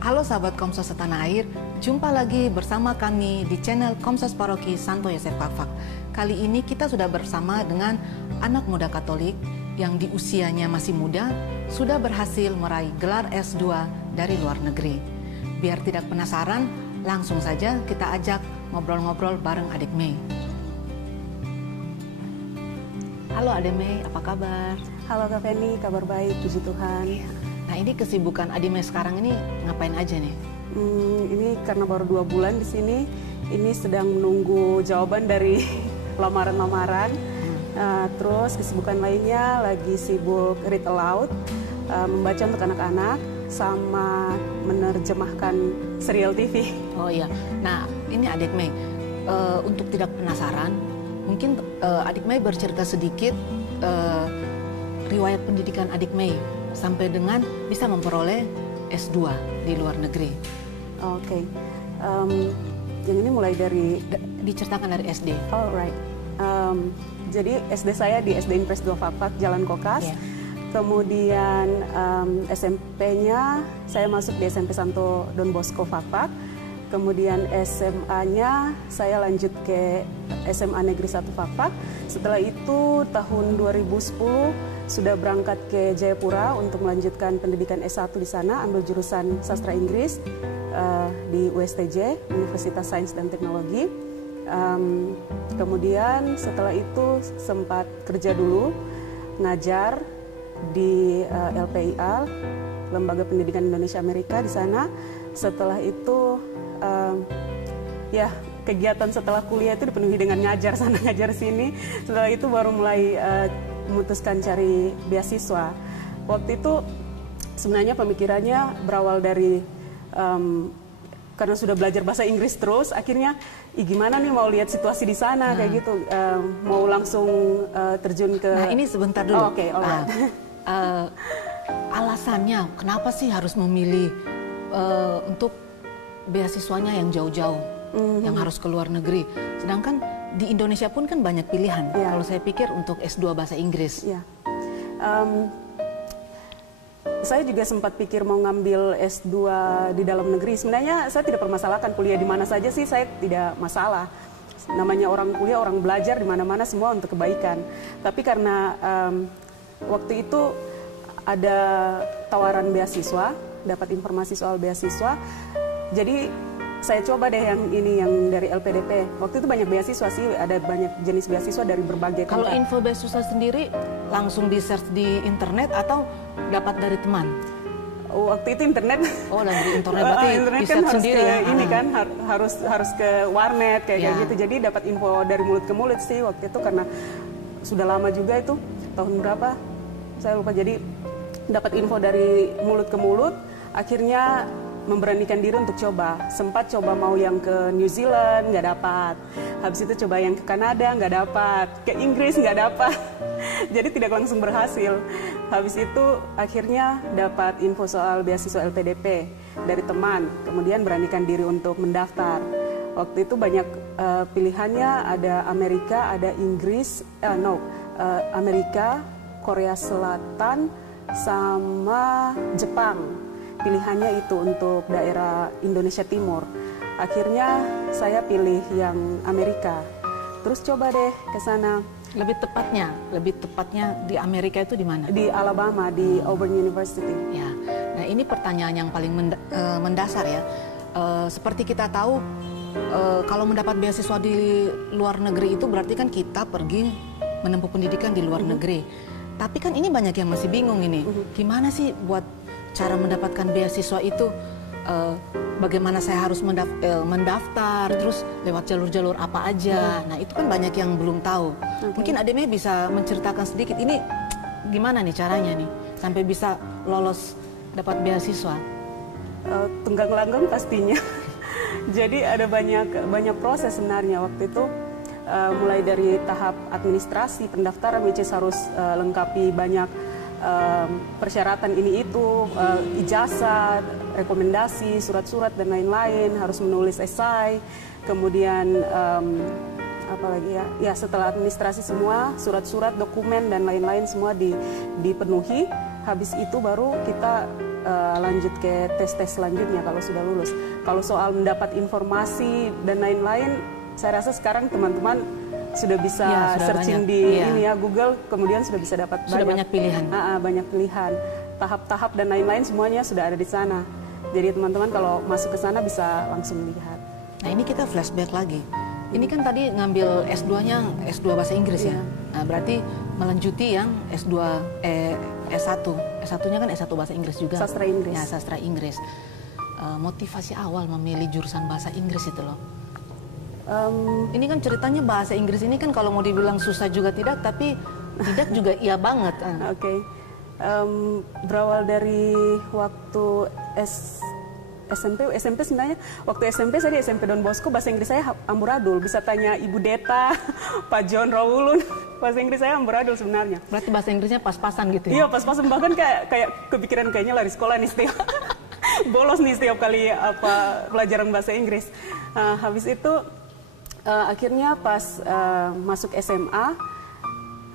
Halo sahabat Komsos Setanah Air, jumpa lagi bersama kami di channel Komsos Paroki Santo Yosef Fak-Fak. Kali ini kita sudah bersama dengan anak muda Katolik yang di usianya masih muda sudah berhasil meraih gelar S2 dari luar negeri. Biar tidak penasaran, langsung saja kita ajak ngobrol-ngobrol bareng Adik Mei. Halo Adik Mei, apa kabar? Halo Kak Feni, kabar baik, puji Tuhan. Nah, ini kesibukan Adik Mei sekarang ini ngapain aja nih? Ini karena baru 2 bulan di sini, ini sedang menunggu jawaban dari lamaran-lamaran. Terus kesibukan lainnya lagi sibuk read aloud, membaca untuk anak-anak, sama menerjemahkan serial TV. Oh iya, nah ini Adik Mei, untuk tidak penasaran, mungkin Adik Mei bercerita sedikit riwayat pendidikan Adik Mei sampai dengan bisa memperoleh S2 di luar negeri. Oke. Yang ini mulai dari diceritakan dari SD. Alright. Jadi SD saya di SD Impres 2 Fak-Fak, Jalan Kokas. Yeah. Kemudian SMP-nya saya masuk di SMP Santo Don Bosco Fak-Fak. Kemudian SMA-nya saya lanjut ke SMA Negeri 1 Fak-Fak. Setelah itu tahun 2010 sudah berangkat ke Jayapura untuk melanjutkan pendidikan S1 di sana, ambil jurusan Sastra Inggris di USTJ, Universitas Sains dan Teknologi. Kemudian setelah itu sempat kerja dulu, ngajar di LPIA, Lembaga Pendidikan Indonesia Amerika di sana. Setelah itu kegiatan setelah kuliah itu dipenuhi dengan ngajar sana ngajar sini. Setelah itu baru mulai memutuskan cari beasiswa. Waktu itu sebenarnya pemikirannya berawal dari karena sudah belajar bahasa Inggris terus, akhirnya gimana nih mau lihat situasi di sana kayak gitu, mau langsung terjun ke. Nah ini sebentar dulu. Oke, alright. Alasannya kenapa sih harus memilih untuk beasiswanya yang jauh-jauh, yang harus ke luar negeri, sedangkan di Indonesia pun kan banyak pilihan. Yeah. Kalau saya pikir untuk S2 bahasa Inggris. Yeah. Saya juga sempat pikir mau ngambil S2 di dalam negeri. Sebenarnya saya tidak permasalahkan kuliah di mana saja sih, saya tidak masalah. Namanya orang kuliah, orang belajar di mana-mana semua untuk kebaikan. Tapi karena waktu itu ada tawaran beasiswa, dapat informasi soal beasiswa, jadi saya coba deh yang ini, yang dari LPDP. Waktu itu banyak beasiswa sih, ada banyak jenis beasiswa dari berbagai tempat. Kalau info beasiswa sendiri langsung di search di internet atau dapat dari teman? Waktu itu internet. Oh, dari internet berarti internet bisa kan harus sendiri ke ya. Ini kan harus ke warnet kayak gitu. Jadi dapat info dari mulut ke mulut sih waktu itu, karena sudah lama juga itu, tahun berapa? Saya lupa. Jadi dapat info dari mulut ke mulut, akhirnya memberanikan diri untuk coba. Sempat coba mau yang ke New Zealand, nggak dapat. Habis itu coba yang ke Kanada, nggak dapat. Ke Inggris, nggak dapat. Jadi tidak langsung berhasil. Habis itu akhirnya dapat info soal beasiswa LPDP dari teman. Kemudian beranikan diri untuk mendaftar. Waktu itu banyak pilihannya, ada Amerika, ada Inggris, Amerika, Korea Selatan, sama Jepang. Pilihannya itu untuk daerah Indonesia Timur. Akhirnya saya pilih yang Amerika. Terus coba deh ke sana. Lebih tepatnya di Amerika itu di mana? Di Alabama, di Auburn University. Ya. Nah, ini pertanyaan yang paling mendasar ya. Seperti kita tahu, kalau mendapat beasiswa di luar negeri itu berarti kan kita pergi menempuh pendidikan di luar negeri. Tapi kan ini banyak yang masih bingung ini. Gimana sih buat cara mendapatkan beasiswa itu, bagaimana saya harus mendaftar, terus lewat jalur-jalur apa aja. Nah itu kan banyak yang belum tahu. Mungkin Adik Mei bisa menceritakan sedikit ini gimana nih caranya nih sampai bisa lolos dapat beasiswa. Tunggang langgang pastinya. Jadi ada banyak proses sebenarnya waktu itu. Mulai dari tahap administrasi pendaftaran, which is harus lengkapi banyak persyaratan ini itu, ijazah, rekomendasi, surat-surat dan lain-lain, harus menulis esai, kemudian apalagi ya setelah administrasi semua, surat-surat, dokumen dan lain-lain semua dipenuhi. Habis itu baru kita lanjut ke tes-tes selanjutnya kalau sudah lulus. Kalau soal mendapat informasi dan lain-lain, saya rasa sekarang teman-teman sudah bisa searching banyak, di ini ya Google, kemudian sudah bisa dapat banyak pilihan. Banyak pilihan, tahap-tahap dan lain-lain semuanya sudah ada di sana. Jadi teman-teman kalau masuk ke sana bisa langsung lihat. Nah ini kita flashback lagi. Ini kan tadi ngambil S2-nya S2 bahasa Inggris ya. Nah, berarti melanjuti yang S2 S1. S1-nya kan S1 bahasa Inggris juga. Sastra Inggris. Ya, sastra Inggris. Motivasi awal memilih jurusan bahasa Inggris itu loh. Ini kan ceritanya bahasa Inggris ini kan kalau mau dibilang susah juga tidak, tapi tidak juga iya banget. Oke. Berawal dari waktu SMP sebenarnya. Waktu SMP saya di SMP Don Bosco, bahasa Inggris saya amburadul. Bisa tanya Ibu Deta, Pak John Rawulun, bahasa Inggris saya amburadul sebenarnya. Berarti bahasa Inggrisnya pas-pasan gitu ya? Iya, pas-pasan. Bahkan kayak kepikiran kayaknya lari sekolah nih setiap bolos nih setiap kali pelajaran bahasa Inggris. Habis itu akhirnya pas masuk SMA,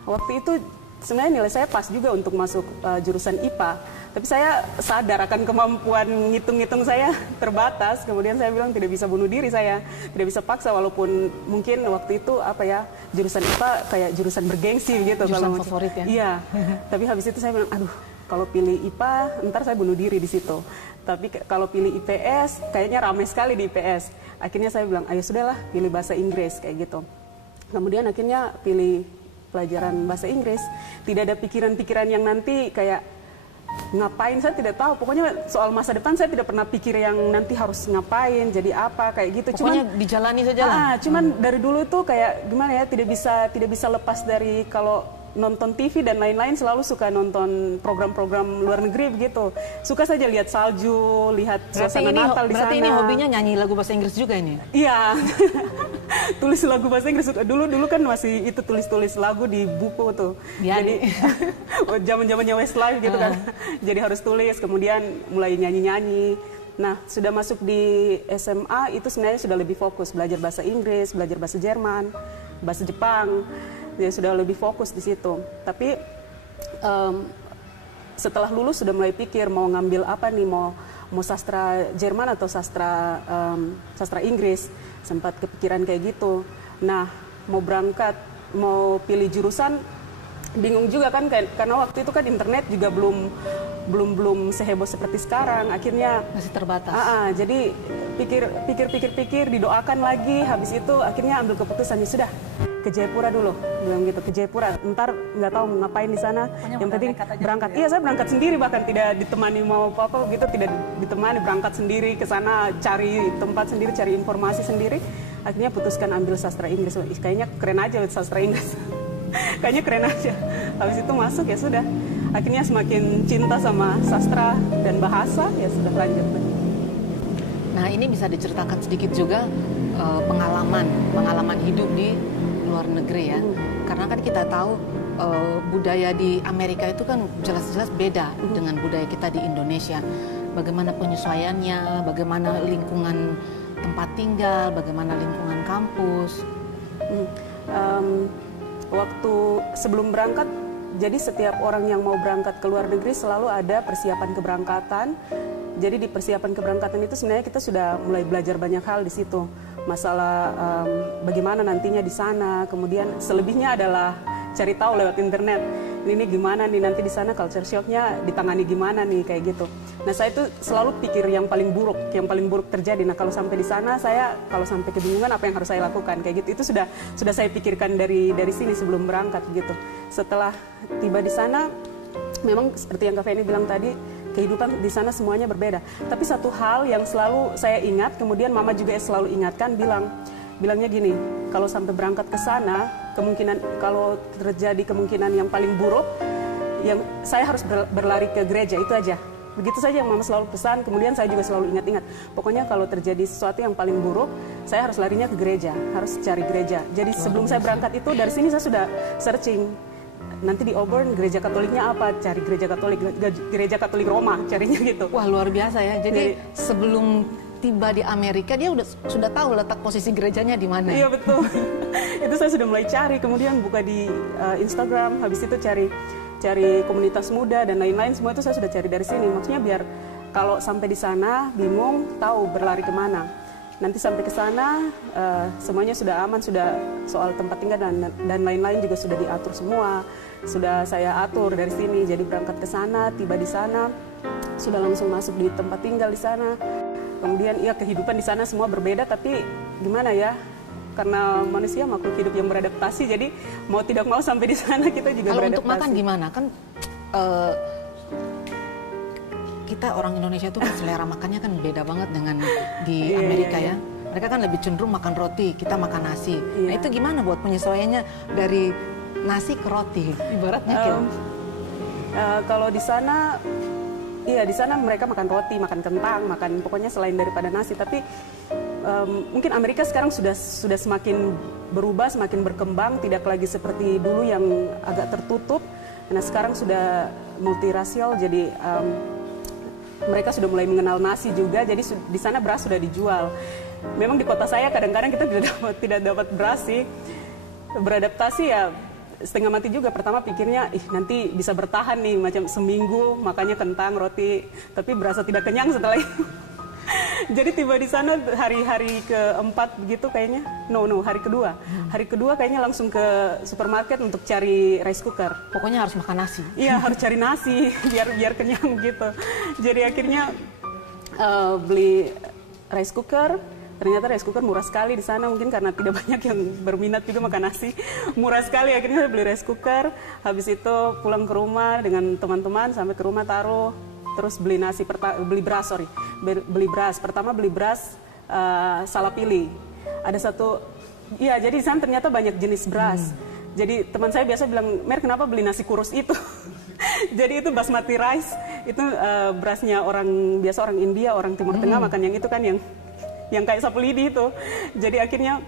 waktu itu sebenarnya nilai saya pas juga untuk masuk jurusan IPA. Tapi saya sadar akan kemampuan ngitung-ngitung saya terbatas. Kemudian saya bilang tidak bisa bunuh diri saya, tidak bisa paksa walaupun mungkin waktu itu jurusan IPA kayak jurusan bergengsi gitu. Jurusan favorit ya? Iya. Tapi habis itu saya bilang, aduh kalau pilih IPA ntar saya bunuh diri di situ. Tapi kalau pilih IPS kayaknya ramai sekali di IPS. Akhirnya saya bilang, ayo sudahlah pilih bahasa Inggris kayak gitu. Kemudian akhirnya pilih pelajaran bahasa Inggris. Tidak ada pikiran-pikiran yang nanti kayak ngapain, saya tidak tahu. Pokoknya soal masa depan saya tidak pernah pikir yang nanti harus ngapain, jadi apa kayak gitu. Pokoknya dijalani saja lah. Cuman dari dulu itu kayak gimana ya, tidak bisa lepas dari kalau nonton TV dan lain-lain selalu suka nonton program-program luar negeri begitu. Suka saja lihat salju, lihat suasana Natal di sana. Berarti ini hobinya nyanyi lagu bahasa Inggris juga ini? Iya. Tulis lagu bahasa Inggris. Dulu kan masih itu tulis lagu di buku tuh. Ya, jadi zaman-zamannya Westlife gitu kan. Jadi harus tulis, kemudian mulai nyanyi-nyanyi. Nah, sudah masuk di SMA itu sebenarnya sudah lebih fokus belajar bahasa Inggris, belajar bahasa Jerman, bahasa Jepang. Jadi sudah lebih fokus di situ. Tapi setelah lulus sudah mulai pikir mau ngambil apa nih, mau sastra Jerman atau sastra Inggris. Sempat kepikiran kayak gitu. Nah, mau berangkat, mau pilih jurusan, bingung juga kan, karena waktu itu kan internet juga belum seheboh seperti sekarang. Akhirnya masih terbatas. Jadi pikir, didoakan lagi. Habis itu akhirnya ambil keputusannya sudah ke Jayapura dulu, bilang gitu, ke Jayapura. Ntar nggak tahu ngapain di sana. Yang penting berangkat. Iya, saya berangkat sendiri, bahkan tidak ditemani mau apa gitu, tidak ditemani, berangkat sendiri ke sana, cari tempat sendiri, cari informasi sendiri. Akhirnya putuskan ambil sastra Inggris. Kayaknya keren aja sastra Inggris. Kayaknya keren aja. Habis itu masuk ya sudah. Akhirnya semakin cinta sama sastra dan bahasa, ya sudah lanjut. Nah, ini bisa diceritakan sedikit juga pengalaman hidup di luar negeri ya. Karena kan kita tahu budaya di Amerika itu kan jelas-jelas beda dengan budaya kita di Indonesia. Bagaimana penyesuaiannya, bagaimana lingkungan tempat tinggal, bagaimana lingkungan kampus. Waktu sebelum berangkat, jadi setiap orang yang mau berangkat ke luar negeri selalu ada persiapan keberangkatan. Jadi di persiapan keberangkatan itu sebenarnya kita sudah mulai belajar banyak hal di situ. Masalah bagaimana nantinya di sana, kemudian selebihnya adalah cari tahu lewat internet. Ini gimana nih nanti di sana culture shock-nya ditangani gimana nih kayak gitu. Nah, saya itu selalu pikir yang paling buruk terjadi. Nah, kalau sampai di sana kalau sampai kebingungan apa yang harus saya lakukan kayak gitu. Itu sudah saya pikirkan dari sini sebelum berangkat gitu. Setelah tiba di sana, memang seperti yang Kak Feni bilang tadi, kehidupan di sana semuanya berbeda. Tapi satu hal yang selalu saya ingat, kemudian Mama juga selalu ingatkan, bilangnya gini, kalau sampai berangkat ke sana, kalau terjadi kemungkinan yang paling buruk, yang saya harus berlari ke gereja, itu aja. Begitu saja yang Mama selalu pesan. Kemudian saya juga selalu ingat-ingat, pokoknya kalau terjadi sesuatu yang paling buruk, saya harus larinya ke gereja, harus cari gereja. Jadi sebelum saya berangkat itu, dari sini saya sudah searching. Nanti di Auburn gereja Katoliknya apa, cari gereja Katolik Roma, carinya gitu. Wah, luar biasa ya. Jadi sebelum tiba di Amerika dia sudah tahu letak posisi gerejanya di mana. Iya, betul. Itu saya sudah mulai cari, kemudian buka di Instagram, habis itu cari cari komunitas muda dan lain-lain, semua itu saya sudah cari dari sini. Maksudnya biar kalau sampai di sana bingung, tahu berlari kemana. Nanti sampai ke sana semuanya sudah aman, sudah soal tempat tinggal dan lain-lain juga sudah diatur semua. Sudah saya atur dari sini, jadi berangkat ke sana, tiba di sana, sudah langsung masuk di tempat tinggal di sana. Kemudian ya kehidupan di sana semua berbeda, tapi gimana ya? Karena manusia makhluk hidup yang beradaptasi, jadi mau tidak mau sampai di sana kita juga beradaptasi. Kalau untuk makan gimana? Kan kita orang Indonesia itu kan selera makannya kan beda banget dengan di Amerika ya. Mereka kan lebih cenderung makan roti, kita makan nasi. Nah itu gimana buat penyesuaiannya dari nasi ke roti? Ibaratnya kalau di sana, iya di sana mereka makan roti, makan kentang, makan pokoknya selain daripada nasi. Tapi mungkin Amerika sekarang sudah semakin berubah, semakin berkembang, tidak lagi seperti dulu yang agak tertutup. Nah sekarang sudah multirasial, jadi mereka sudah mulai mengenal nasi juga. Jadi di sana beras sudah dijual. Memang di kota saya kadang-kadang kita tidak dapat beras sih. Beradaptasi ya setengah mati juga. Pertama pikirnya, nanti bisa bertahan nih macam seminggu makanya kentang, roti. Tapi berasa tidak kenyang setelah itu. Jadi tiba di sana hari-hari keempat begitu kayaknya, hari kedua. Hari kedua kayaknya langsung ke supermarket untuk cari rice cooker. Pokoknya harus makan nasi. Iya harus cari nasi biar kenyang gitu. Jadi akhirnya beli rice cooker. Ternyata rice cooker murah sekali di sana, mungkin karena tidak banyak yang berminat juga makan nasi. Murah sekali, akhirnya beli rice cooker. Habis itu pulang ke rumah dengan teman-teman, sampai ke rumah taruh. Terus beli beras. Pertama beli beras salah pilih. Ada satu, iya jadi di sana ternyata banyak jenis beras. Jadi teman saya biasa bilang, Mer kenapa beli nasi kurus itu? Jadi itu basmati rice, itu berasnya orang biasa, orang India, orang Timur Tengah makan yang itu kan, yang kayak sapu lidi itu. Jadi akhirnya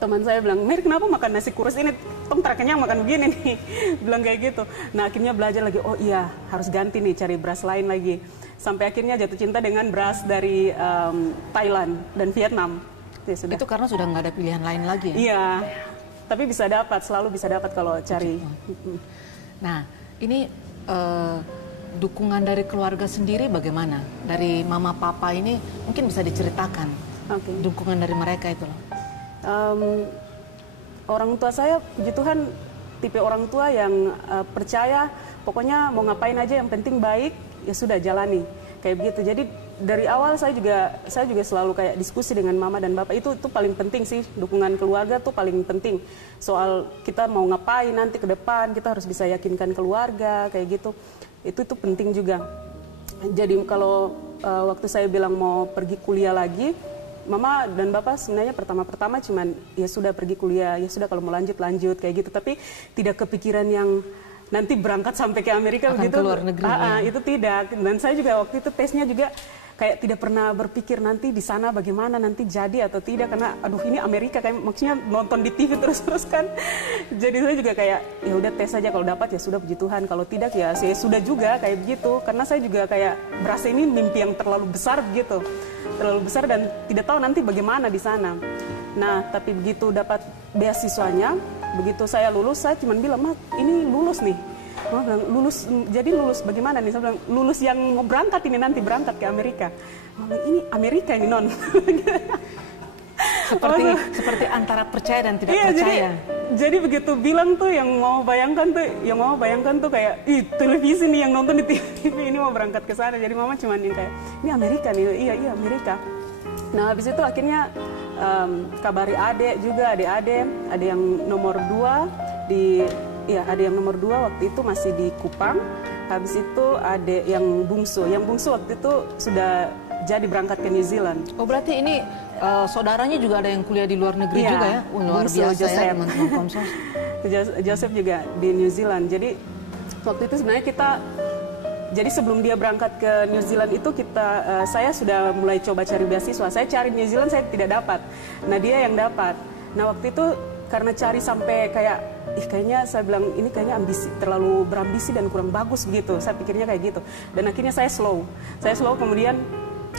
teman saya bilang, Mer kenapa makan nasi kurus ini? Tong kenyang makan begini nih. Bilang kayak gitu. Nah akhirnya belajar lagi, oh iya harus ganti nih, cari beras lain lagi. Sampai akhirnya jatuh cinta dengan beras dari Thailand dan Vietnam. Ya, sudah. Itu karena sudah nggak ada pilihan lain lagi ya? Iya, tapi bisa dapat, selalu bisa dapat kalau cari. Nah ini dukungan dari keluarga sendiri bagaimana? Dari mama papa ini mungkin bisa diceritakan dukungan dari mereka itu loh. Orang tua saya, puji Tuhan, tipe orang tua yang percaya pokoknya mau ngapain aja yang penting baik, ya sudah jalani kayak begitu. Jadi dari awal saya juga selalu kayak diskusi dengan mama dan bapak, itu paling penting sih, dukungan keluarga tuh paling penting. Soal kita mau ngapain nanti ke depan, kita harus bisa yakinkan keluarga kayak gitu. Itu penting juga. Jadi kalau waktu saya bilang mau pergi kuliah lagi, mama dan bapak sebenarnya pertama-pertama cuman ya sudah pergi kuliah, ya sudah kalau mau lanjut kayak gitu, tapi tidak kepikiran yang nanti berangkat sampai ke Amerika akan begitu. Ke luar negeri. Itu tidak. Dan saya juga waktu itu tesnya juga kayak tidak pernah berpikir nanti di sana bagaimana, nanti jadi atau tidak, karena aduh ini Amerika kayak maksudnya nonton di TV terus kan. Jadi saya juga kayak ya udah tes aja, kalau dapat ya sudah puji Tuhan, kalau tidak ya saya sudah juga kayak begitu, karena saya juga kayak berasa ini mimpi yang terlalu besar begitu. Terlalu besar dan tidak tahu nanti bagaimana di sana. Nah, tapi begitu dapat beasiswanya, begitu saya lulus, saya cuma bilang, "Ma, ini lulus nih." Mama bilang, "Lulus, jadi lulus bagaimana nih?" Saya bilang, "Lulus yang mau berangkat ini nanti, berangkat ke Amerika." Mama bilang, "Ini Amerika ini, Non." Seperti antara percaya dan tidak percaya. Jadi begitu bilang tuh yang mau bayangkan tuh kayak, ih televisi nih yang nonton di TV ini mau berangkat ke sana. Jadi mama cuman yang kayak, ini Amerika nih, iya Amerika. Nah habis itu akhirnya kabari adik juga, adik-adik, ada yang nomor 2 ada yang nomor 2 waktu itu masih di Kupang. Habis itu ada yang bungsu waktu itu sudah jadi berangkat ke New Zealand. Oh berarti ini saudaranya juga ada yang kuliah di luar negeri juga ya? Luar biasa Joseph. ya teman-teman Komsos. Joseph juga di New Zealand. Jadi waktu itu sebenarnya jadi sebelum dia berangkat ke New Zealand itu saya sudah mulai coba cari beasiswa. Saya cari New Zealand, saya tidak dapat. Nah dia yang dapat. Nah waktu itu karena cari sampai kayaknya saya bilang ini kayaknya terlalu berambisi dan kurang bagus begitu. Saya pikirnya kayak gitu. Dan akhirnya saya slow kemudian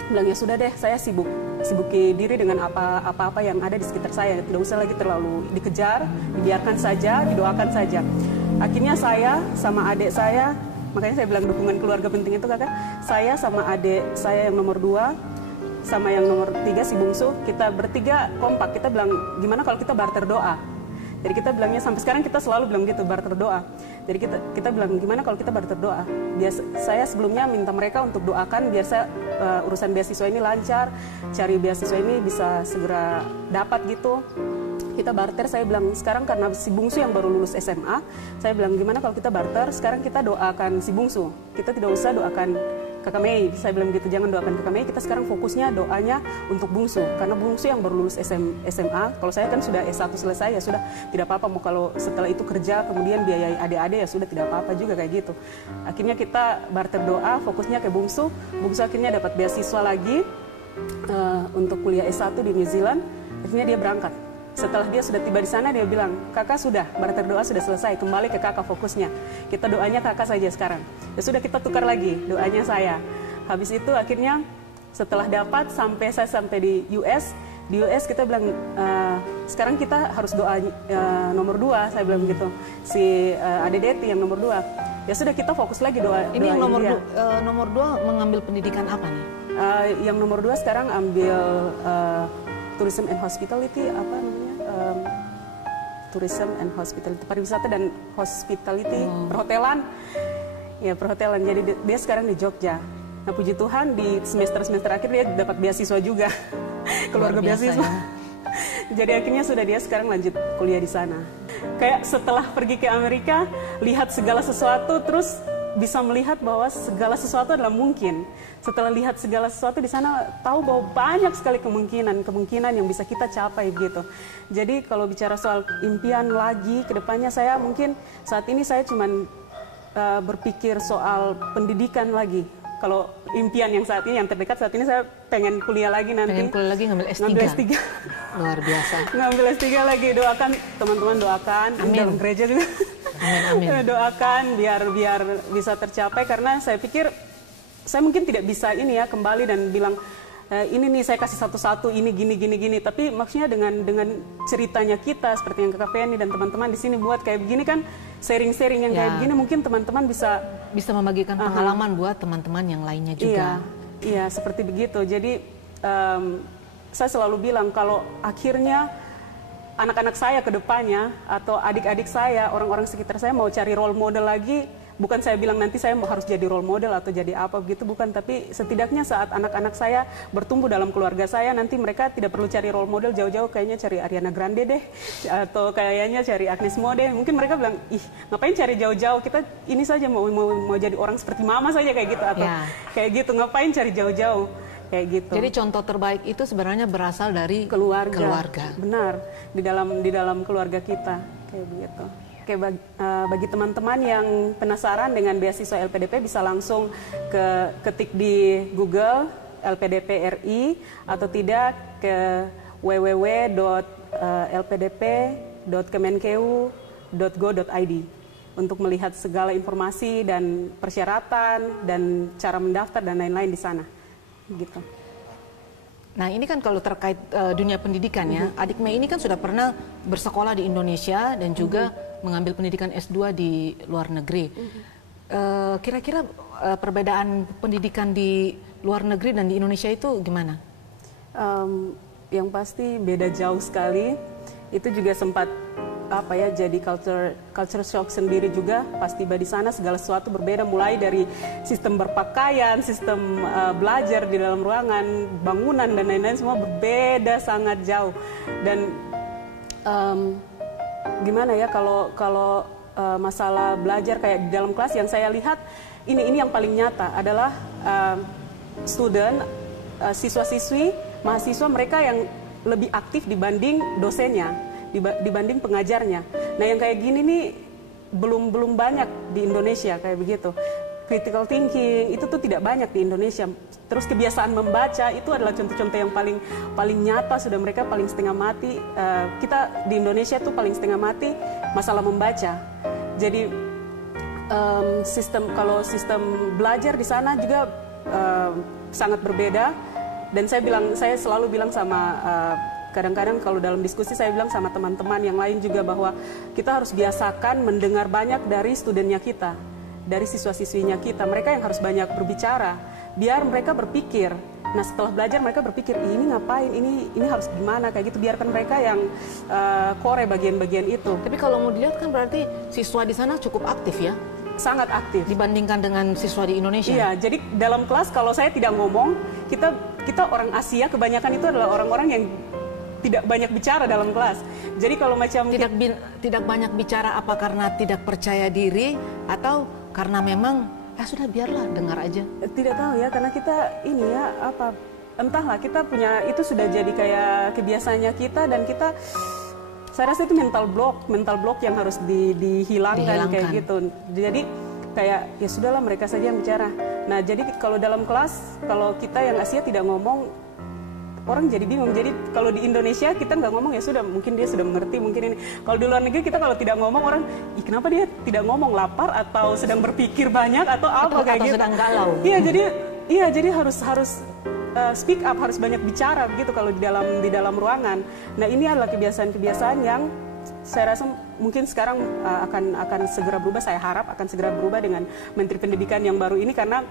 bilang ya sudah deh, saya sibuki diri dengan apa-apa yang ada di sekitar saya, tidak usah lagi terlalu dikejar, dibiarkan saja, didoakan saja. akhirnya saya sama adik saya, makanya saya bilang dukungan keluarga penting itu kakak. Saya sama adik saya yang nomor 2 sama yang nomor 3 si bungsu, kita bertiga kompak. Kita bilang gimana kalau kita barter doa. Jadi kita bilangnya sampai sekarang kita selalu bilang gitu, barter doa. Jadi kita bilang gimana kalau kita barter doa. Saya sebelumnya minta mereka untuk doakan biar saya urusan beasiswa ini lancar, cari beasiswa ini bisa segera dapat gitu. Kita barter, saya bilang sekarang karena si bungsu yang baru lulus SMA, saya bilang gimana kalau kita barter, sekarang kita doakan si bungsu. Kita tidak usah doakan Kakak Mei, saya bilang gitu, jangan doakan Kakak Mei, kita sekarang fokusnya doanya untuk bungsu. Karena bungsu yang baru lulus SMA, kalau saya kan sudah S1 selesai, ya sudah tidak apa-apa, mau kalau setelah itu kerja, kemudian biayai adik-adik, ya sudah tidak apa-apa juga kayak gitu. Akhirnya kita barter doa, fokusnya ke bungsu, bungsu akhirnya dapat beasiswa lagi untuk kuliah S1 di New Zealand, akhirnya dia berangkat. Setelah dia sudah tiba di sana, dia bilang, kakak sudah, barter doa sudah selesai, kembali ke kakak fokusnya. Kita doanya kakak saja sekarang. Ya sudah, kita tukar lagi, doanya saya. Habis itu akhirnya setelah dapat, saya sampai di US kita bilang, sekarang kita harus doa nomor 2, saya bilang gitu. Si Ade Deti yang nomor 2. Ya sudah, kita fokus lagi doa. Ini yang nomor 2 mengambil pendidikan apa nih? Yang nomor 2 sekarang ambil Tourism and Hospitality, apa namanya? Tourism and Hospitality, pariwisata dan hospitality, perhotelan. Ya, perhotelan. Jadi dia sekarang di Jogja. Nah, puji Tuhan di semester akhir dia dapat beasiswa juga. Keluarga beasiswa. Ya. Jadi akhirnya sudah dia sekarang lanjut kuliah di sana. Kayak setelah pergi ke Amerika, lihat segala sesuatu, terus bisa melihat bahwa segala sesuatu adalah mungkin. Setelah lihat segala sesuatu di sana, tahu bahwa banyak sekali kemungkinan yang bisa kita capai gitu. Jadi kalau bicara soal impian lagi ke depannya, saya mungkin saat ini saya cuman berpikir soal pendidikan lagi. Kalau impian yang saat ini, yang terdekat saat ini, saya pengen kuliah lagi nanti. Pengen kuliah lagi, ngambil S3. Ngambil S3. Luar biasa. Ngambil S3 lagi, doakan teman-teman, doakan. Amin. Dalam gereja juga. Amin. Doakan biar bisa tercapai, karena saya pikir saya mungkin tidak bisa ini ya kembali dan bilang ini nih saya kasih satu-satu ini gini, tapi maksudnya dengan ceritanya kita seperti yang Kakak Penny dan teman-teman di sini buat kayak begini kan, sharing yang kayak begini, mungkin teman-teman bisa membagikan pengalaman buat teman-teman yang lainnya juga. Iya, seperti begitu. Jadi saya selalu bilang kalau akhirnya anak-anak saya ke depannya atau adik-adik saya, orang-orang sekitar saya mau cari role model lagi, bukan saya bilang nanti saya harus jadi role model atau jadi apa begitu, bukan, tapi setidaknya saat anak-anak saya bertumbuh dalam keluarga saya, nanti mereka tidak perlu cari role model jauh-jauh, kayaknya cari Ariana Grande deh, atau kayaknya cari Agnes Mo deh. Mungkin mereka bilang, ih ngapain cari jauh-jauh, kita ini saja mau jadi orang seperti mama saja kayak gitu, atau kayak gitu, ngapain cari jauh-jauh. Kayak gitu. Jadi contoh terbaik itu sebenarnya berasal dari keluarga. Benar, di dalam keluarga kita kayak begitu. Oke, bagi teman-teman yang penasaran dengan beasiswa LPDP bisa langsung ketik di Google LPDP RI atau tidak ke www.lpdp.kemenkeu.go.id untuk melihat segala informasi dan persyaratan dan cara mendaftar dan lain-lain di sana. Gitu. Nah, ini kan kalau terkait dunia pendidikan ya, adik Mei ini kan sudah pernah bersekolah di Indonesia dan juga mengambil pendidikan S2 di luar negeri. Kira-kira perbedaan pendidikan di luar negeri dan di Indonesia itu gimana? Yang pasti beda jauh sekali. Itu juga sempat jadi culture shock sendiri juga. Pas tiba di sana segala sesuatu berbeda, mulai dari sistem berpakaian, sistem belajar di dalam ruangan, bangunan dan lain-lain semua berbeda sangat jauh. Dan gimana ya kalau masalah belajar kayak di dalam kelas yang saya lihat ini yang paling nyata adalah siswa-siswi, mahasiswa mereka yang lebih aktif dibanding dosennya, dibanding pengajarnya. Nah, yang kayak gini nih belum banyak di Indonesia kayak begitu. Critical thinking itu tuh tidak banyak di Indonesia. Terus kebiasaan membaca itu adalah contoh-contoh yang paling nyata, sudah mereka paling setengah mati. Kita di Indonesia tuh paling setengah mati masalah membaca. Jadi kalau sistem belajar di sana juga sangat berbeda. Dan saya selalu bilang sama kadang-kadang kalau dalam diskusi saya bilang sama teman-teman yang lain juga bahwa kita harus biasakan mendengar banyak dari studennya kita, dari siswa-siswinya kita. Mereka yang harus banyak berbicara, biar mereka berpikir. Nah setelah belajar mereka berpikir, ini ngapain, ini harus gimana, kayak gitu. Biarkan mereka yang kore bagian-bagian itu. Tapi kalau mau dilihat kan berarti siswa di sana cukup aktif ya? Sangat aktif. Dibandingkan dengan siswa di Indonesia? Iya, jadi dalam kelas kalau saya tidak ngomong, kita orang Asia kebanyakan itu adalah orang-orang yang tidak banyak bicara dalam kelas. Jadi kalau macam... Tidak banyak bicara apa karena tidak percaya diri atau karena memang sudah biarlah dengar aja? Tidak tahu ya, karena kita ini ya entahlah, kita punya itu sudah jadi kayak kebiasaannya kita, dan kita, saya rasa itu mental block yang harus dihilangkan kayak gitu. Jadi kayak ya sudahlah, mereka saja yang bicara. Nah jadi kalau dalam kelas, kalau kita yang Asia tidak ngomong, orang jadi bingung. Jadi kalau di Indonesia kita nggak ngomong, ya sudah, mungkin dia sudah mengerti, mungkin ini. Kalau di luar negeri kita kalau tidak ngomong, orang, kenapa dia tidak ngomong, lapar atau sedang berpikir banyak atau apa kayak gitu. Atau sedang galau. Iya, jadi harus speak up, harus banyak bicara begitu kalau di dalam ruangan. Nah ini adalah kebiasaan-kebiasaan yang saya rasa mungkin sekarang akan segera berubah. Saya harap akan segera berubah dengan Menteri Pendidikan yang baru ini, karena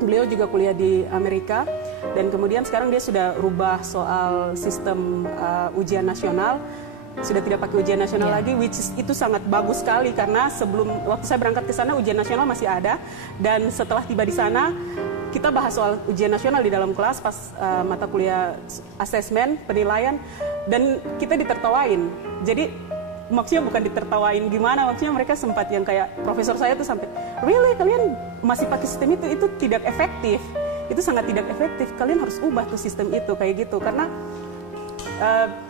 beliau juga kuliah di Amerika, dan kemudian sekarang dia sudah rubah soal sistem ujian nasional, sudah tidak pakai ujian nasional lagi, which is, itu sangat bagus sekali, karena waktu saya berangkat ke sana ujian nasional masih ada, dan setelah tiba di sana kita bahas soal ujian nasional di dalam kelas pas mata kuliah asesmen penilaian, dan kita ditertawain. Jadi maksudnya bukan ditertawain gimana, maksudnya mereka sempat yang kayak profesor saya tuh sampai, really kalian masih pakai sistem itu tidak efektif, itu sangat tidak efektif, kalian harus ubah tuh sistem itu kayak gitu, karena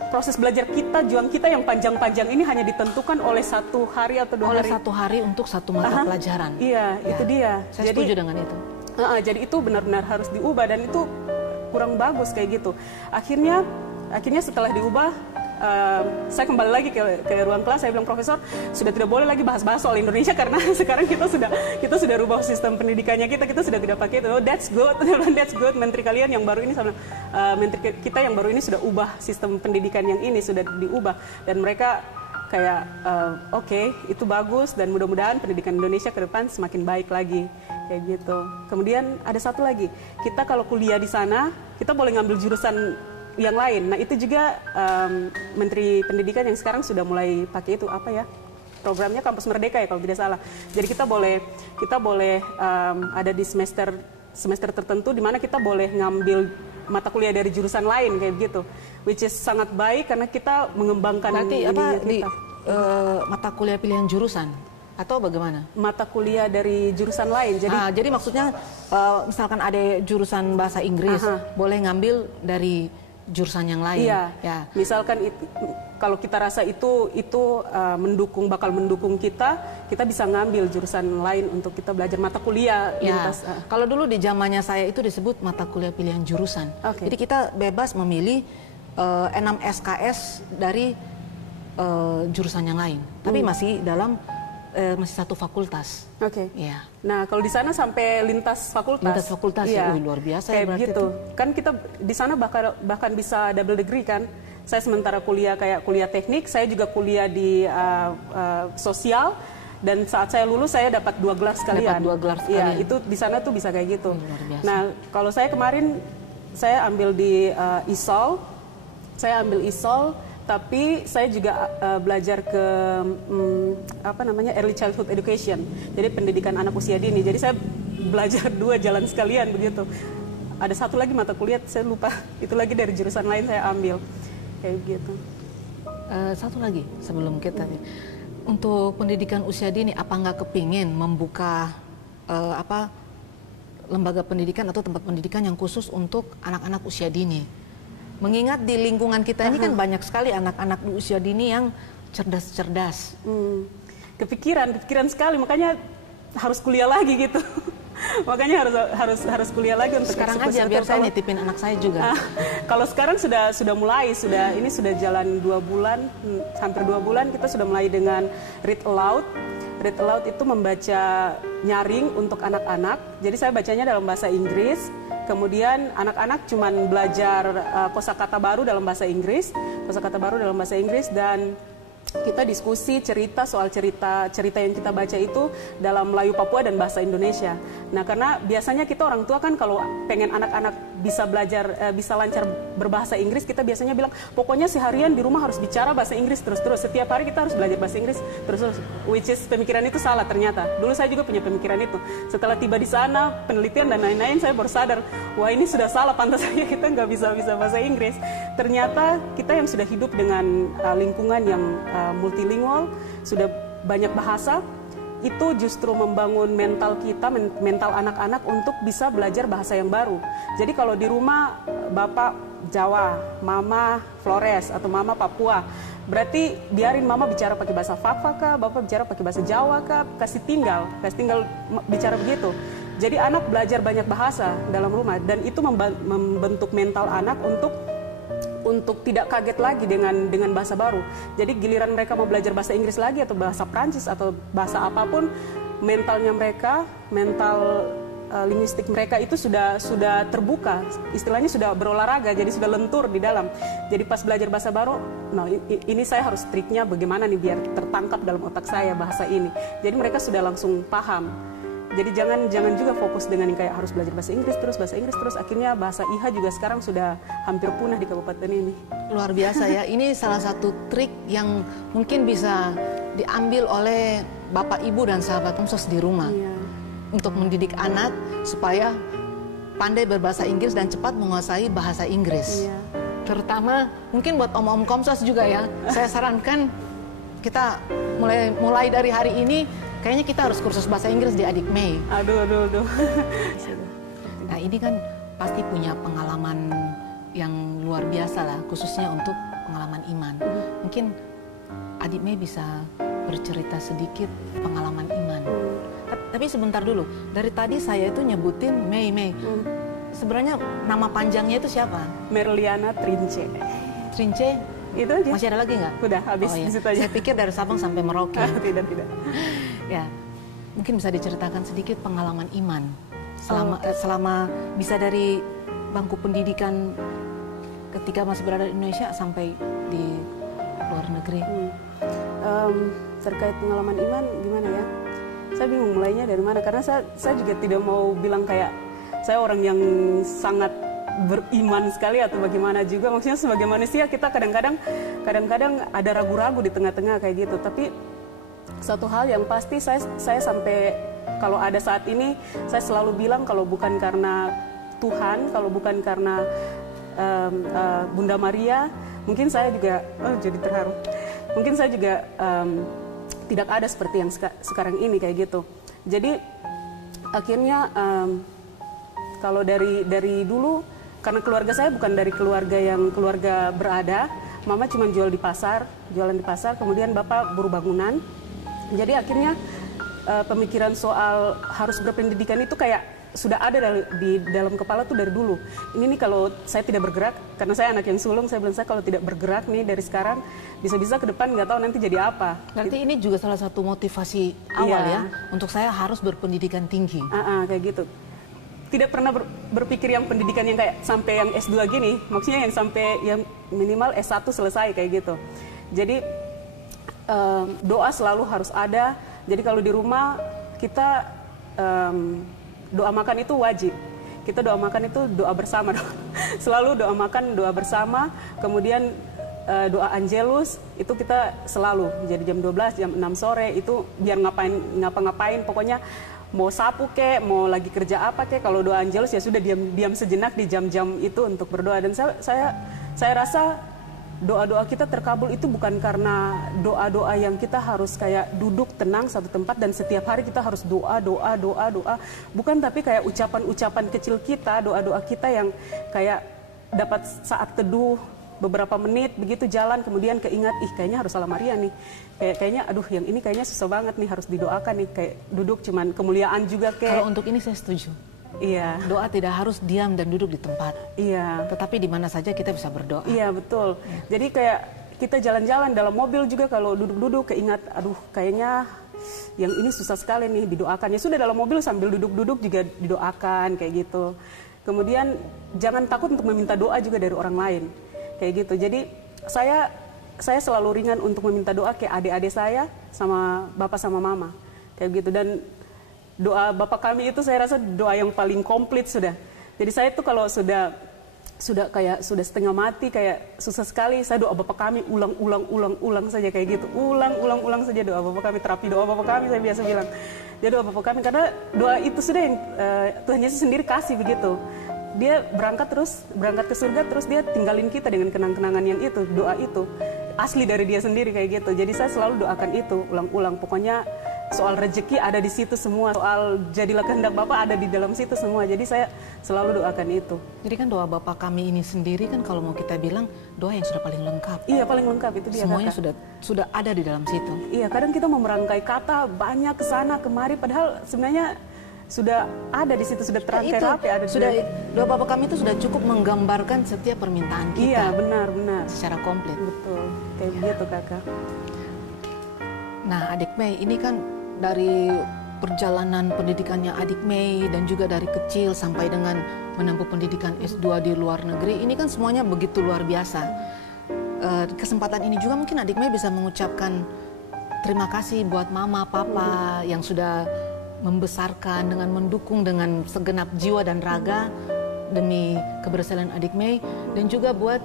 proses belajar kita, juang kita yang panjang-panjang ini hanya ditentukan oleh 1 hari atau 2 hari. Oleh 1 hari untuk 1 mata pelajaran. Iya, itu dia. Saya setuju dengan itu. Jadi itu benar-benar harus diubah, dan itu kurang bagus kayak gitu. Akhirnya setelah diubah, saya kembali lagi ke ruang kelas. Saya bilang, profesor, sudah tidak boleh lagi bahas-bahas soal Indonesia, karena sekarang kita sudah rubah sistem pendidikannya, kita sudah tidak pakai itu. Oh, that's good. That's good. Menteri kalian yang baru ini sama menteri kita yang baru ini sudah ubah sistem pendidikan yang ini, sudah diubah, dan mereka kayak oke, itu bagus, dan mudah-mudahan pendidikan Indonesia ke depan semakin baik lagi kayak gitu. Kemudian ada satu lagi, kita kalau kuliah di sana kita boleh ngambil jurusan yang lain. Nah itu juga Menteri Pendidikan yang sekarang sudah mulai pakai itu, apa ya, programnya Kampus Merdeka ya kalau tidak salah. Jadi kita boleh ada di semester tertentu di mana kita boleh ngambil mata kuliah dari jurusan lain kayak gitu, which is sangat baik karena kita mengembangkan. Berarti mata kuliah pilihan jurusan atau bagaimana? Mata kuliah dari jurusan lain. Jadi maksudnya misalkan ada jurusan bahasa Inggris, boleh ngambil dari jurusan yang lain. Iya. Ya. Misalkan kalau kita rasa itu bakal mendukung kita bisa ngambil jurusan lain untuk kita belajar mata kuliah. Ya. Kalau dulu di zamannya saya itu disebut mata kuliah pilihan jurusan. Jadi kita bebas memilih 6 SKS dari jurusan yang lain, tapi masih dalam masih satu fakultas. Ya. Nah, kalau di sana sampai lintas fakultas. Lintas fakultas ya, luar biasa kayak ya berarti gitu. Kan kita di sana bahkan bisa double degree kan. Saya sementara kuliah kayak kuliah teknik, saya juga kuliah di sosial, dan saat saya lulus saya dapat 2 gelar sekalian. Dapat 2 gelar sekalian. Iya, itu di sana tuh bisa kayak gitu. Luar biasa. Nah, kalau saya kemarin saya ambil di ISOL. Saya ambil ISOL, tapi saya juga belajar ke early childhood education, jadi pendidikan anak usia dini. Jadi saya belajar 2 jalan sekalian begitu. Ada satu lagi mata kuliah saya lupa, itu lagi dari jurusan lain saya ambil kayak gitu. Satu lagi sebelum kita untuk pendidikan usia dini, apa nggak kepingin membuka lembaga pendidikan atau tempat pendidikan yang khusus untuk anak-anak usia dini? Mengingat di lingkungan kita ini kan banyak sekali anak-anak di usia dini yang cerdas-cerdas. Kepikiran sekali, makanya harus kuliah lagi gitu. Makanya harus kuliah lagi untuk sekarang aja biar saya nitipin anak saya juga. Kalau sekarang sudah mulai, ini sudah jalan 2 bulan, hampir 2 bulan kita sudah mulai dengan read aloud. Read aloud itu membaca nyaring untuk anak-anak. Jadi saya bacanya dalam bahasa Inggris. Kemudian anak-anak cuman belajar kosakata baru dalam bahasa Inggris, dan kita diskusi cerita soal cerita yang kita baca itu dalam Melayu Papua dan bahasa Indonesia. Nah, karena biasanya kita orang tua kan kalau pengen anak-anak bisa belajar, bisa lancar berbahasa Inggris, kita biasanya bilang pokoknya seharian di rumah harus bicara bahasa Inggris terus-terus, setiap hari kita harus belajar bahasa Inggris terus-terus. Which is pemikiran itu salah ternyata. Dulu saya juga punya pemikiran itu. Setelah tiba di sana, penelitian dan lain-lain, saya baru sadar, wah ini sudah salah, pantas saja kita nggak bisa bahasa Inggris. Ternyata kita yang sudah hidup dengan lingkungan yang multilingual, sudah banyak bahasa, itu justru membangun mental kita, mental anak-anak untuk bisa belajar bahasa yang baru. Jadi kalau di rumah bapak Jawa, mama Flores atau mama Papua, berarti biarin mama bicara pakai bahasa Fapa kah, bapak bicara pakai bahasa Jawa kah, kasih tinggal bicara begitu. Jadi anak belajar banyak bahasa dalam rumah, dan itu membentuk mental anak untuk tidak kaget lagi dengan bahasa baru. Jadi giliran mereka mau belajar bahasa Inggris lagi atau bahasa Prancis atau bahasa apapun, mentalnya mereka, mental linguistik mereka itu sudah terbuka, istilahnya sudah berolahraga, jadi sudah lentur di dalam. Jadi pas belajar bahasa baru, nah ini saya harus triknya bagaimana nih biar tertangkap dalam otak saya bahasa ini. Jadi mereka sudah langsung paham. Jadi jangan juga fokus dengan yang kayak harus belajar bahasa Inggris terus, akhirnya bahasa IHA juga sekarang sudah hampir punah di kabupaten ini. Luar biasa ya, ini salah satu trik yang mungkin bisa diambil oleh Bapak, Ibu, dan sahabat Komsos di rumah. Iya. Untuk mendidik anak supaya pandai berbahasa Inggris dan cepat menguasai bahasa Inggris. Iya. Terutama mungkin buat om-om Komsos juga ya, saya sarankan kita mulai dari hari ini, kayaknya kita harus kursus bahasa Inggris di adik Mei. Aduh. Nah ini kan pasti punya pengalaman yang luar biasa lah, khususnya untuk pengalaman iman. Mungkin adik Mei bisa bercerita sedikit pengalaman iman. Tapi sebentar dulu, dari tadi saya itu nyebutin Mei. Sebenarnya nama panjangnya itu siapa? Merliana Trince. Trince? Itu aja. Masih ada lagi nggak? Udah, habis di situ aja. Saya pikir dari Sabang sampai Merauke. Tidak. Ya, mungkin bisa diceritakan sedikit pengalaman iman selama bisa dari bangku pendidikan ketika masih berada di Indonesia sampai di luar negeri. Terkait pengalaman iman gimana ya? Saya bingung mulainya dari mana, karena saya juga tidak mau bilang kayak saya orang yang sangat beriman sekali atau bagaimana juga. Maksudnya sebagai manusia kita kadang-kadang ada ragu-ragu di tengah-tengah kayak gitu. Tapi satu hal yang pasti saya sampai kalau ada saat ini saya selalu bilang kalau bukan karena Tuhan, kalau bukan karena Bunda Maria, mungkin saya juga jadi terharu. Mungkin saya juga tidak ada seperti yang sekarang ini kayak gitu. Jadi akhirnya kalau dari dulu, karena keluarga saya bukan dari keluarga berada, mama cuma jualan di pasar, kemudian bapak buruh bangunan. Jadi akhirnya pemikiran soal harus berpendidikan itu kayak sudah ada di dalam kepala tuh dari dulu. Ini nih kalau saya tidak bergerak, karena saya anak yang sulung, saya bilang saya kalau tidak bergerak nih dari sekarang, bisa-bisa ke depan nggak tahu nanti jadi apa. Berarti ini juga salah satu motivasi awal ya, untuk saya harus berpendidikan tinggi. Kayak gitu. Tidak pernah berpikir yang pendidikan yang kayak sampai yang S2 gini, maksudnya yang sampai yang minimal S1 selesai kayak gitu. Jadi doa selalu harus ada. Jadi kalau di rumah kita doa makan itu wajib. Kita doa makan itu doa bersama. Selalu doa makan, doa bersama. Kemudian doa Angelus itu kita selalu. Jadi jam 12, jam 6 sore itu biar ngapa-ngapain. Pokoknya mau sapu kek, mau lagi kerja apa kek. Kalau doa Angelus ya sudah diam sejenak di jam-jam itu untuk berdoa. Dan saya rasa doa-doa kita terkabul itu bukan karena doa-doa yang kita harus kayak duduk tenang satu tempat dan setiap hari kita harus doa. Bukan, tapi kayak ucapan-ucapan kecil kita, doa-doa kita yang kayak dapat saat teduh beberapa menit begitu jalan, kemudian keingat, kayaknya harus Salam Maria nih. Kayaknya yang ini kayaknya susah banget nih, harus didoakan nih. Kayak duduk cuman kemuliaan juga kayak. Kalau untuk ini saya setuju. Iya. Doa tidak harus diam dan duduk di tempat. Iya. Tetapi di mana saja kita bisa berdoa. Iya, betul. Ya. Jadi kayak kita jalan-jalan dalam mobil juga kalau duduk-duduk keingat, kayaknya yang ini susah sekali nih didoakan. Ya sudah dalam mobil sambil duduk-duduk juga didoakan kayak gitu. Kemudian jangan takut untuk meminta doa juga dari orang lain, kayak gitu. Jadi saya selalu ringan untuk meminta doa ke adik-adik saya sama bapak sama mama, kayak gitu. Dan doa bapak kami itu saya rasa doa yang paling komplit sudah. Jadi saya tuh kalau sudah setengah mati, kayak susah sekali, saya doa bapak kami ulang saja kayak gitu, ulang saja doa bapak kami, terapi doa bapak kami saya biasa bilang. Jadi doa bapak kami, karena doa itu sudah yang Tuhan Yesus sendiri kasih begitu. Dia berangkat ke surga, terus dia tinggalin kita dengan kenang-kenangan yang itu, doa itu asli dari dia sendiri kayak gitu. Jadi saya selalu doakan itu ulang-ulang. Pokoknya soal rezeki ada di situ semua, soal jadilah kehendak Bapak ada di dalam situ semua. Jadi saya selalu doakan itu. Jadi kan doa Bapak kami ini sendiri kan kalau mau kita bilang doa yang sudah paling lengkap. Iya, paling lengkap itu dia. Semuanya sudah ada di dalam situ. Iya, kadang kita mau merangkai kata banyak ke sana kemari, padahal sebenarnya sudah ada di situ, sudah terangkai rapi, ada sudah doa Bapak kami itu sudah cukup menggambarkan setiap permintaan kita. Iya, benar secara komplit. Betul, kayak begitu Kakak. Nah, Adik Mei ini kan dari perjalanan pendidikannya Adik Mei dan juga dari kecil sampai dengan menempuh pendidikan S2 di luar negeri, ini kan semuanya begitu luar biasa. Kesempatan ini juga mungkin Adik Mei bisa mengucapkan terima kasih buat mama, papa yang sudah membesarkan dengan mendukung dengan segenap jiwa dan raga demi keberhasilan Adik Mei, dan juga buat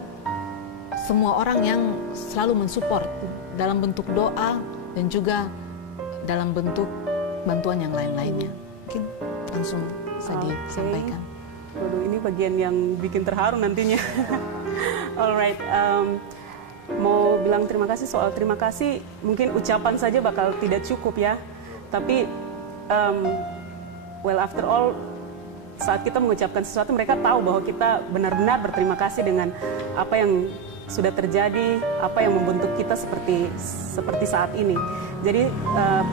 semua orang yang selalu mensupport dalam bentuk doa dan juga dalam bentuk bantuan yang lain-lainnya. Mungkin langsung bisa disampaikan. Waduh, ini bagian yang bikin terharu nantinya. Alright, mau bilang terima kasih, soal terima kasih mungkin ucapan saja bakal tidak cukup ya. Tapi well, after all, saat kita mengucapkan sesuatu, mereka tahu bahwa kita benar-benar berterima kasih dengan apa yang sudah terjadi, apa yang membentuk kita seperti saat ini. Jadi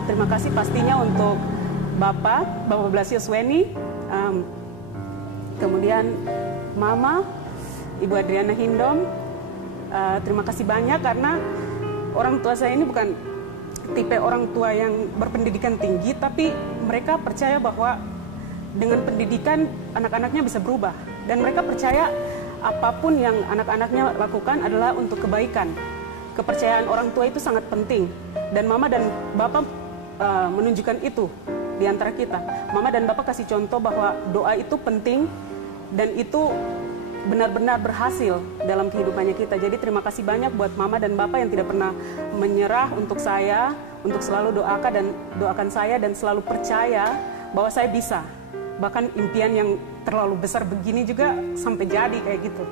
terima kasih pastinya untuk Bapak Blasius Weni, kemudian Mama, Ibu Adriana Hindom. Terima kasih banyak karena orang tua saya ini bukan tipe orang tua yang berpendidikan tinggi, tapi mereka percaya bahwa dengan pendidikan anak-anaknya bisa berubah, dan mereka percaya apapun yang anak-anaknya lakukan adalah untuk kebaikan. Kepercayaan orang tua itu sangat penting, dan Mama dan Bapak menunjukkan itu di antara kita. Mama dan Bapak kasih contoh bahwa doa itu penting dan itu benar-benar berhasil dalam kehidupannya kita. Jadi terima kasih banyak buat Mama dan Bapak yang tidak pernah menyerah untuk saya, untuk selalu doakan saya dan selalu percaya bahwa saya bisa. Bahkan impian yang terlalu besar begini juga sampai jadi kayak gitu.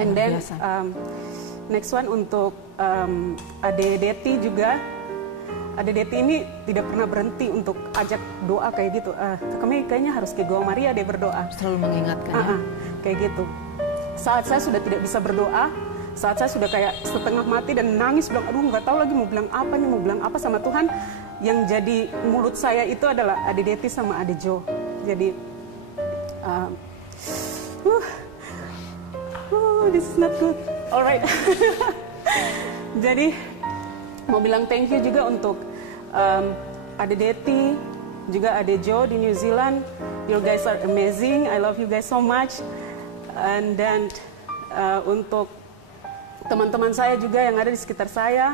And then next one untuk Ade Deti juga. Ade Deti ini tidak pernah berhenti untuk ajak doa kayak gitu. Kami kayaknya harus ke Gua Maria deh berdoa. Selalu mengingatkan ya? Kayak gitu. Saat saya sudah tidak bisa berdoa, saat saya sudah kayak setengah mati dan nangis, bilang aduh nggak tahu lagi mau bilang apa sama Tuhan, yang jadi mulut saya itu adalah Ade Deti sama Ade Jo. Jadi this is not good. Alright. Jadi mau bilang thank you juga untuk Ade Deti, juga Ade Jo di New Zealand. You guys are amazing. I love you guys so much. And then untuk teman-teman saya juga yang ada di sekitar saya,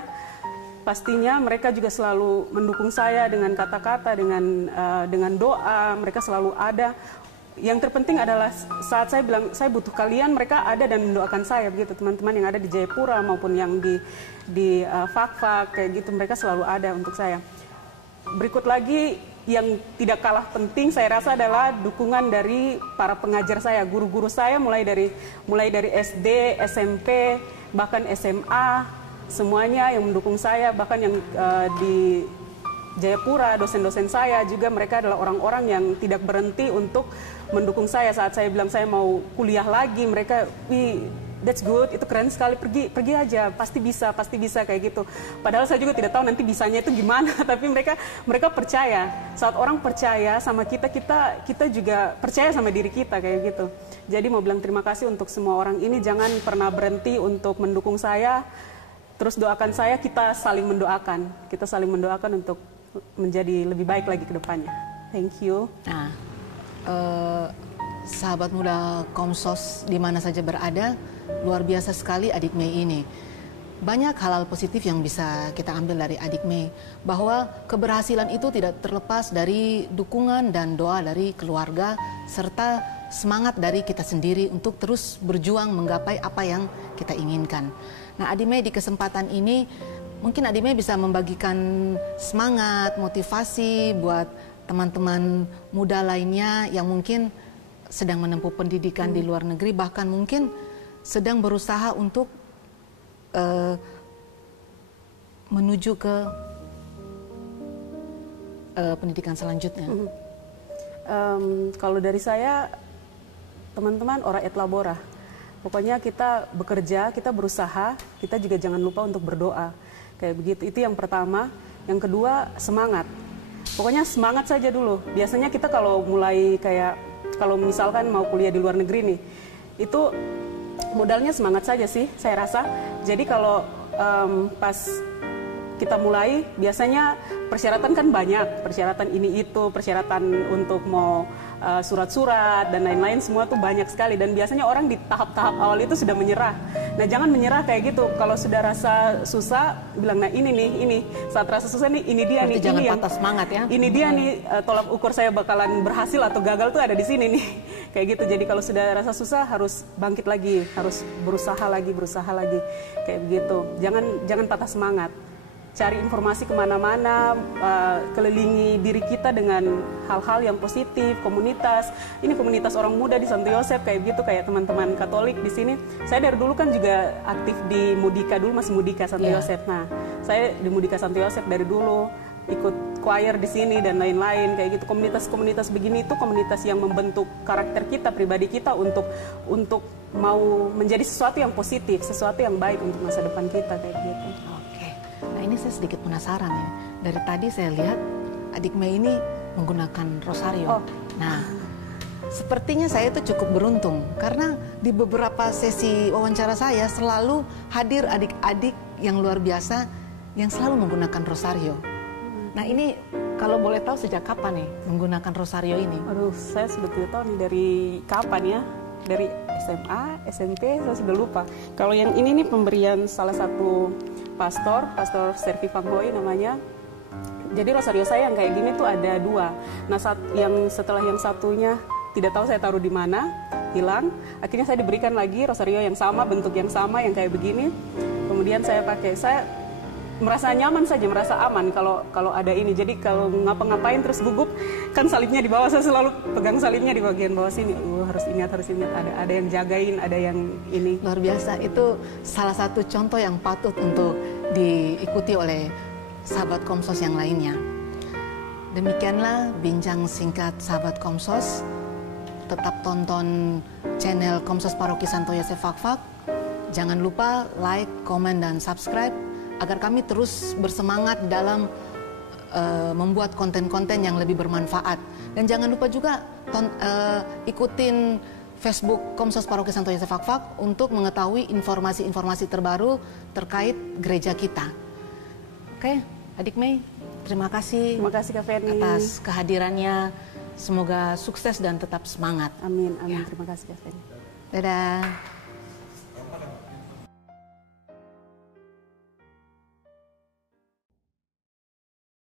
pastinya mereka juga selalu mendukung saya dengan kata-kata, dengan doa. Mereka selalu ada. Yang terpenting adalah saat saya bilang saya butuh kalian, mereka ada dan mendoakan saya begitu. Teman-teman yang ada di Jayapura maupun yang di Fak-Fak kayak gitu, mereka selalu ada untuk saya. Berikut lagi yang tidak kalah penting saya rasa adalah dukungan dari para pengajar saya, guru-guru saya mulai dari SD, SMP, bahkan SMA, semuanya yang mendukung saya, bahkan yang di Jayapura, dosen-dosen saya juga mereka adalah orang-orang yang tidak berhenti untuk mendukung saya. Saat saya bilang saya mau kuliah lagi, mereka, that's good, itu keren sekali, pergi aja, pasti bisa kayak gitu. Padahal saya juga tidak tahu nanti bisanya itu gimana, tapi mereka percaya. Saat orang percaya sama kita juga percaya sama diri kita kayak gitu. Jadi mau bilang terima kasih untuk semua orang ini, jangan pernah berhenti untuk mendukung saya. Terus doakan saya, kita saling mendoakan untuk menjadi lebih baik lagi ke depannya. Thank you. Nah, sahabat muda Komsos di mana saja berada, luar biasa sekali Adik Mei ini. Banyak hal-hal positif yang bisa kita ambil dari Adik Mei, bahwa keberhasilan itu tidak terlepas dari dukungan dan doa dari keluarga, serta semangat dari kita sendiri untuk terus berjuang menggapai apa yang kita inginkan. Nah, Adik Mei di kesempatan ini, mungkin Adik Mei bisa membagikan semangat, motivasi buat teman-teman muda lainnya yang mungkin sedang menempuh pendidikan di luar negeri, bahkan mungkin sedang berusaha untuk menuju ke pendidikan selanjutnya. Kalau dari saya, teman-teman, ora et labora. Pokoknya kita bekerja, kita berusaha, kita juga jangan lupa untuk berdoa. Kayak begitu, itu yang pertama. Yang kedua, semangat. Pokoknya semangat saja dulu. Biasanya kita kalau mulai kayak, kalau misalkan mau kuliah di luar negeri nih, itu modalnya semangat saja sih, saya rasa. Jadi kalau pas kita mulai, biasanya persyaratan kan banyak, persyaratan ini itu, persyaratan untuk mau surat-surat dan lain-lain, semua tuh banyak sekali. Dan biasanya orang di tahap-tahap awal itu sudah menyerah. Nah, jangan menyerah kayak gitu. Kalau sudah rasa susah, bilang, nah ini nih, ini. Saat rasa susah nih, ini dia. Berarti nih, jangan ini patah semangat ya. Ini dia nih, tolak ukur saya bakalan berhasil atau gagal tuh ada di sini nih. Kayak gitu. Jadi kalau sudah rasa susah, harus bangkit lagi, harus berusaha lagi. Kayak begitu. Jangan patah semangat. Cari informasi kemana-mana, kelilingi diri kita dengan hal-hal yang positif, komunitas. Ini komunitas orang muda di Santo Yosef kayak gitu, kayak teman-teman Katolik di sini. Saya dari dulu kan juga aktif di Mudika, dulu masih Mudika Santo Yosef. Nah, saya di Mudika Santo Yosef dari dulu, ikut choir di sini dan lain-lain kayak gitu. Komunitas-komunitas begini itu komunitas yang membentuk karakter kita, pribadi kita untuk mau menjadi sesuatu yang positif, sesuatu yang baik untuk masa depan kita kayak gitu. Nah, ini saya sedikit penasaran ya. Dari tadi saya lihat Adik Mei ini menggunakan rosario. Nah, sepertinya saya itu cukup beruntung karena di beberapa sesi wawancara saya selalu hadir adik-adik yang luar biasa yang selalu menggunakan rosario. Nah, ini kalau boleh tahu sejak kapan nih menggunakan rosario ini? Aduh, saya sudah tidak tahu nih dari kapan ya. Dari SMA, SMP, saya sudah lupa. Kalau yang ini nih pemberian salah satu Pastor Servi Fanghoi namanya. Jadi rosario saya yang kayak gini tuh ada 2. Nah, setelah yang satunya tidak tahu saya taruh di mana, hilang. Akhirnya saya diberikan lagi rosario yang sama, bentuk yang sama, yang kayak begini. Kemudian saya pakai. Saya merasa nyaman saja, merasa aman kalau ada ini. Jadi kalau ngapa-ngapain terus gugup, kan salibnya di bawah, saya selalu pegang salibnya di bagian bawah sini. Harus ingat ada yang jagain, ada yang ini. Luar biasa, itu salah satu contoh yang patut untuk diikuti oleh sahabat Komsos yang lainnya. Demikianlah bincang singkat sahabat Komsos. Tetap tonton channel Komsos Paroki Santo Yosef Fakfak. Jangan lupa like, komen, dan subscribe agar kami terus bersemangat dalam membuat konten-konten yang lebih bermanfaat. Dan jangan lupa juga ikutin Facebook Komsos Paroki Santo Yosef Fakfak untuk mengetahui informasi-informasi terbaru terkait gereja kita. Oke, Adik Mei, terima kasih. Terima kasih Kak Feni atas kehadirannya. Semoga sukses dan tetap semangat. Amin, amin. Ya. Terima kasih Kak Feni. Dadah.